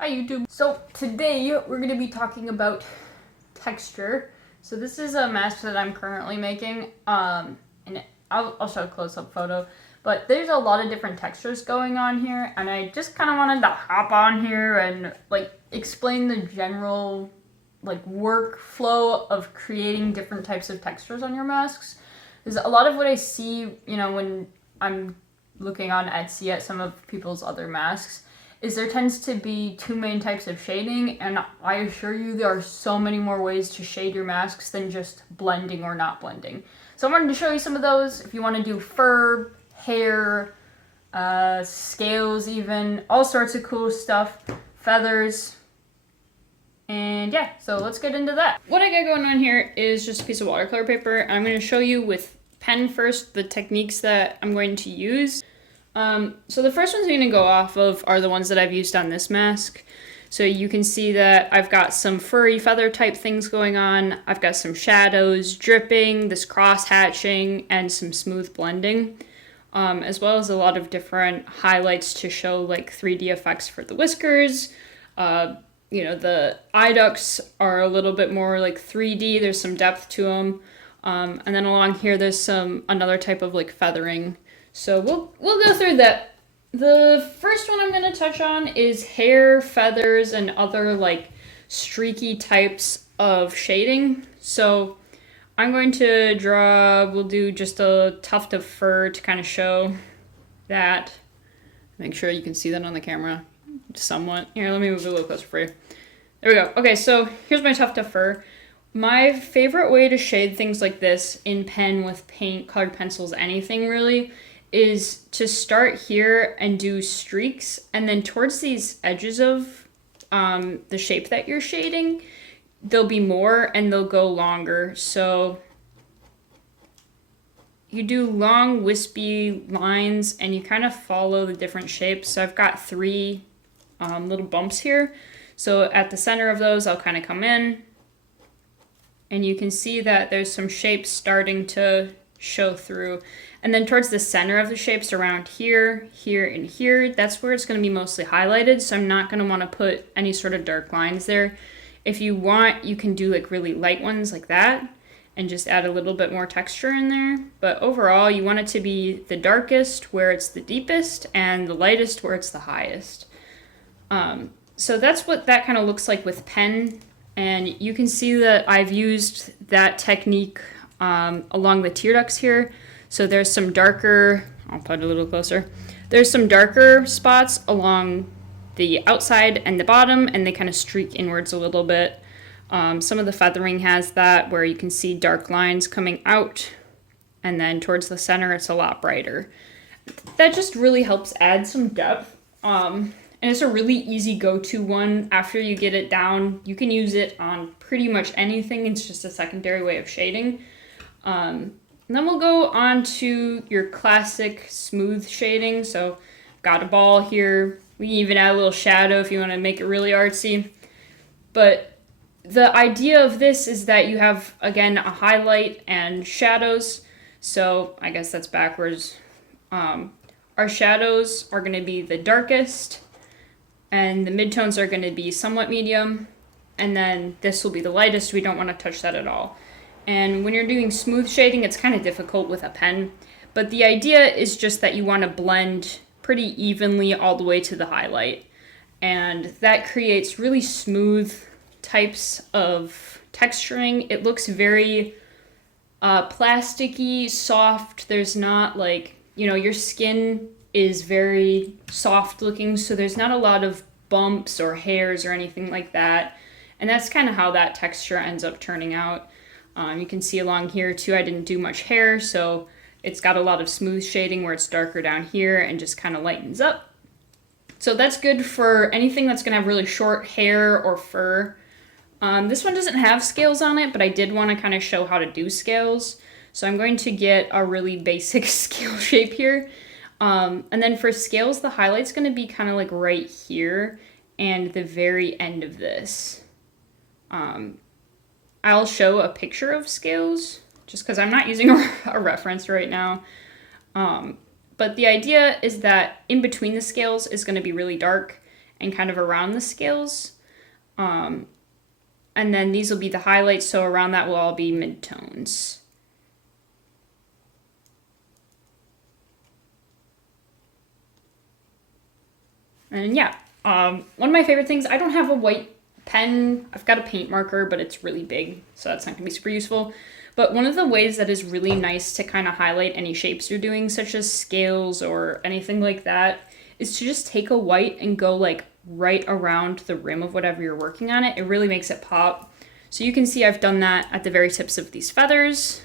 Hi YouTube. So today we're going to be talking about texture. So this is a mask that I'm currently making, and I'll show a close-up photo. But there's a lot of different textures going on here, and I just kind of wanted to hop on here and explain the general workflow of creating different types of textures on your masks. Because a lot of what I see, when I'm looking on Etsy at some of people's other masks, is there tends to be two main types of shading, and I assure you there are so many more ways to shade your masks than just blending or not blending. So I wanted to show you some of those. If you want to do fur, hair, scales even, all sorts of cool stuff, feathers, and yeah, so let's get into that. What I got going on here is just a piece of watercolor paper. I'm going to show you with pen first the techniques that I'm going to use. So the first ones I'm going to go off of are the ones that I've used on this mask. So you can see that I've got some furry feather type things going on. I've got some shadows, dripping, this cross hatching, and some smooth blending. As well as a lot of different highlights to show like 3D effects for the whiskers. The eye ducts are a little bit more like 3D. There's some depth to them. And then along here there's another type of like feathering. So we'll go through that. The first one I'm going to touch on is hair, feathers, and other like streaky types of shading. So I'm going to we'll do just a tuft of fur to kind of show that. Make sure you can see that on the camera somewhat. Here, let me move it a little closer for you. There we go. Okay, so here's my tuft of fur. My favorite way to shade things like this in pen with paint, colored pencils, anything really, is to start here and do streaks, and then towards these edges of the shape that you're shading, there'll be more and they'll go longer. So you do long wispy lines and you kind of follow the different shapes. So I've got three little bumps here. So at the center of those, I'll kind of come in, and you can see that there's some shapes starting to show through. And then towards the center of the shapes around here, here, and here, that's where it's going to be mostly highlighted. So I'm not going to want to put any sort of dark lines there. If you want, you can do like really light ones like that and just add a little bit more texture in there. But overall, you want it to be the darkest where it's the deepest and the lightest where it's the highest. So that's what that kind of looks like with pen. And you can see that I've used that technique along the tear ducts here. So there's some darker, I'll put it a little closer. There's some darker spots along the outside and the bottom, and they kind of streak inwards a little bit. Some of the feathering has that, where you can see dark lines coming out, and then towards the center it's a lot brighter. That just really helps add some depth. And it's a really easy go-to one. After you get it down, you can use it on pretty much anything. It's just a secondary way of shading. And then we'll go on to your classic smooth shading. So got a ball here. We can even add a little shadow if you want to make it really artsy. But the idea of this is that you have, again, a highlight and shadows. So I guess that's backwards. Our shadows are going to be the darkest, and the midtones are going to be somewhat medium. And then this will be the lightest. We don't want to touch that at all. And when you're doing smooth shading, it's kind of difficult with a pen. But the idea is just that you want to blend pretty evenly all the way to the highlight. And that creates really smooth types of texturing. It looks very plasticky, soft. There's not your skin is very soft looking, so there's not a lot of bumps or hairs or anything like that. And that's kind of how that texture ends up turning out. You can see along here too, I didn't do much hair, so it's got a lot of smooth shading where it's darker down here and just kind of lightens up. So that's good for anything that's going to have really short hair or fur. This one doesn't have scales on it, but I did want to kind of show how to do scales. So I'm going to get a really basic scale shape here. And then for scales, the highlight's going to be kind of like right here and the very end of this. I'll show a picture of scales just because I'm not using a reference right now. But the idea is that in between the scales is going to be really dark, and kind of around the scales. And then these will be the highlights, so around that will all be midtones. And yeah, one of my favorite things, I don't have a white pen. I've got a paint marker, but it's really big, so that's not going to be super useful. But one of the ways that is really nice to kind of highlight any shapes you're doing, such as scales or anything like that, is to just take a white and go like right around the rim of whatever you're working on it. It really makes it pop. So you can see I've done that at the very tips of these feathers,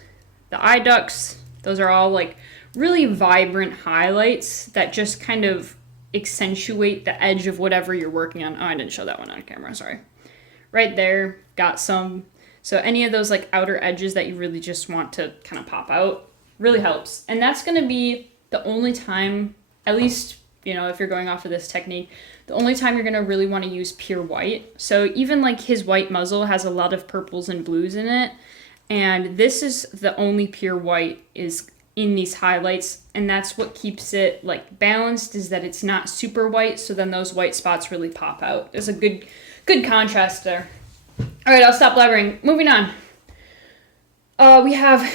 the eye ducts. Those are all like really vibrant highlights that just kind of accentuate the edge of whatever you're working on. Oh, I didn't show that one on camera, sorry. Right there, got some. So any of those like outer edges that you really just want to kind of pop out really helps. And that's going to be the only time, at least, you know, if you're going off of this technique, the only time you're going to really want to use pure white. So even like his white muzzle has a lot of purples and blues in it. And this is the only pure white is in these highlights. And that's what keeps it like balanced, is that it's not super white. So then those white spots really pop out. There's a good contrast there. All right, I'll stop blabbering. Moving on. We have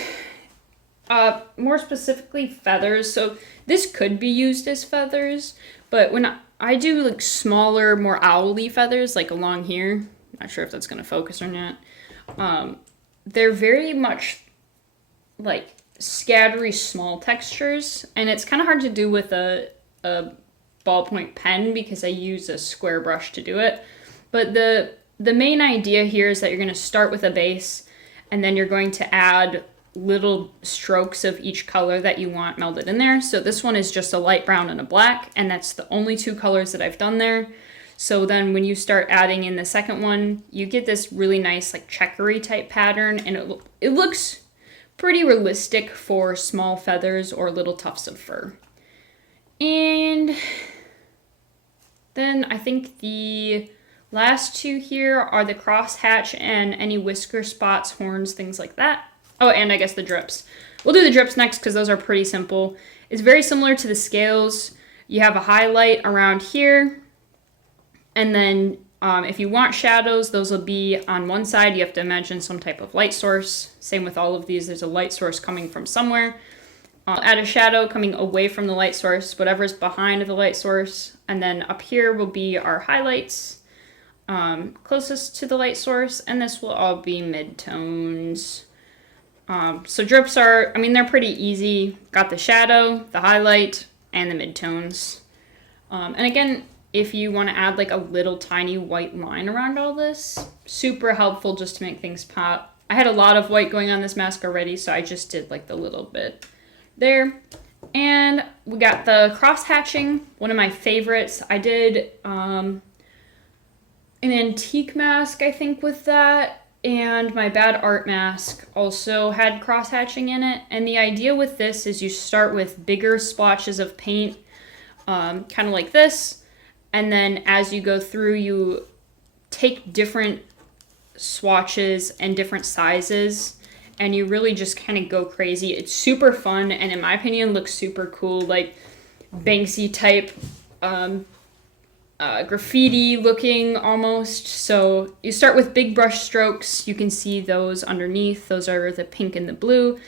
more specifically feathers. So this could be used as feathers, but when I do like smaller, more owly feathers, like along here, not sure if that's going to focus or not. They're very much like scattery small textures, and it's kind of hard to do with a ballpoint pen because I use a square brush to do it. But the main idea here is that you're going to start with a base, and then you're going to add little strokes of each color that you want melded in there. So this one is just a light brown and a black, and that's the only two colors that I've done there. So then when you start adding in the second one, you get this really nice like checkery type pattern, and it looks pretty realistic for small feathers or little tufts of fur. And then I think the last two here are the crosshatch and any whisker spots, horns, things like that. Oh, and I guess the drips. We'll do the drips next because those are pretty simple. It's very similar to the scales. You have a highlight around here, and then if you want shadows, those will be on one side. You have to imagine some type of light source. Same with all of these. There's a light source coming from somewhere. I'll add a shadow coming away from the light source, whatever's behind the light source. And then up here will be our highlights closest to the light source, and this will all be midtones. So drips are, I mean, they're pretty easy. Got the shadow, the highlight, and the midtones. And again, if you want to add like a little tiny white line around all this, super helpful just to make things pop. I had a lot of white going on this mask already, so I just did like the little bit there. And we got the cross hatching, one of my favorites. I did an antique mask, I think, with that. And my bad art mask also had cross hatching in it. And the idea with this is you start with bigger splotches of paint, kind of like this. And then as you go through, you take different swatches and different sizes, and you really just kind of go crazy. It's super fun, and in my opinion, looks super cool, like Banksy type graffiti looking almost. So you start with big brush strokes. You can see those underneath. Those are the pink and the blue.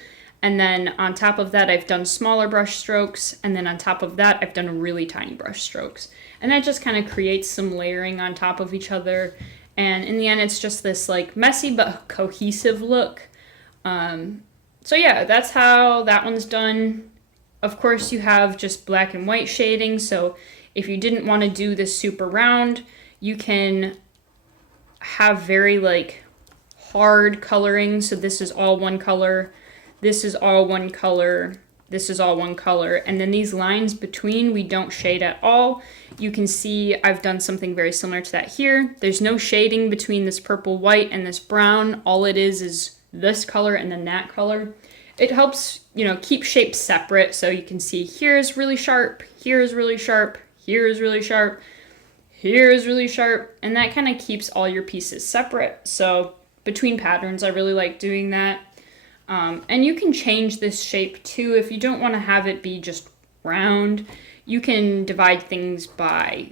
And then on top of that, I've done smaller brush strokes. And then on top of that, I've done really tiny brush strokes. And that just kind of creates some layering on top of each other. And in the end, it's just this like messy but cohesive look. So yeah, that's how that one's done. Of course, you have just black and white shading. So if you didn't want to do this super round, you can have very like hard coloring. So this is all one color. This is all one color. This is all one color. And then these lines between, we don't shade at all. You can see I've done something very similar to that here. There's no shading between this purple white and this brown. All it is this color and then that color. It helps, you know, keep shapes separate. So you can see here is really sharp, here is really sharp, here is really sharp, here is really sharp. And that kind of keeps all your pieces separate. So between patterns, I really like doing that. And you can change this shape too. If you don't want to have it be just round, you can divide things by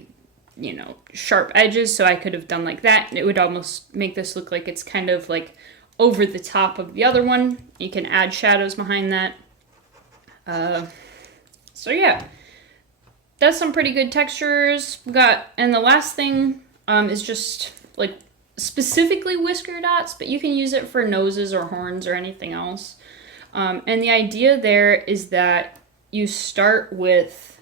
you know, sharp edges, so I could have done like that, and it would almost make this look like it's kind of like over the top of the other one. You can add shadows behind that. So yeah, that's some pretty good textures. And the last thing is just like specifically whisker dots, but you can use it for noses or horns or anything else. And the idea there is that you start with,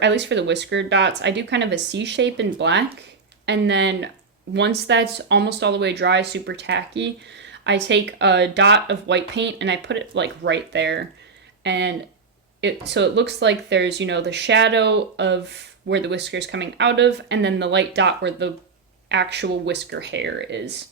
at least for the whisker dots, I do kind of a C shape in black, and then once that's almost all the way dry, super tacky, I take a dot of white paint and I put it like right there, and so it looks like there's, you know, the shadow of where the whisker is coming out of, and then the light dot where the actual whisker hair is.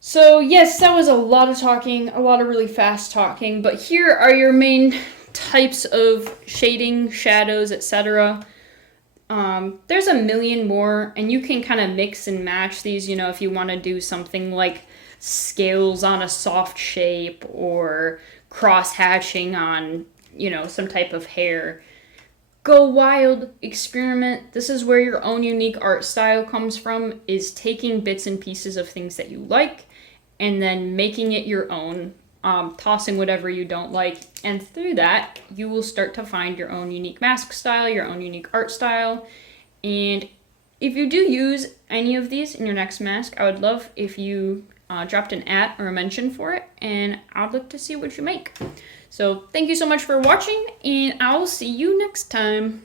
So yes, that was a lot of talking, a lot of really fast talking, but here are your main types of shading, shadows, etc. There's a million more, and you can kind of mix and match these, you know, if you want to do something like scales on a soft shape or cross hatching on, you know, some type of hair. Go wild, experiment. This is where your own unique art style comes from, is taking bits and pieces of things that you like and then making it your own, tossing whatever you don't like, and through that, you will start to find your own unique mask style, your own unique art style. And if you do use any of these in your next mask, I would love if you dropped an @ or a mention for it, and I'd look to see what you make. So thank you so much for watching, and I'll see you next time.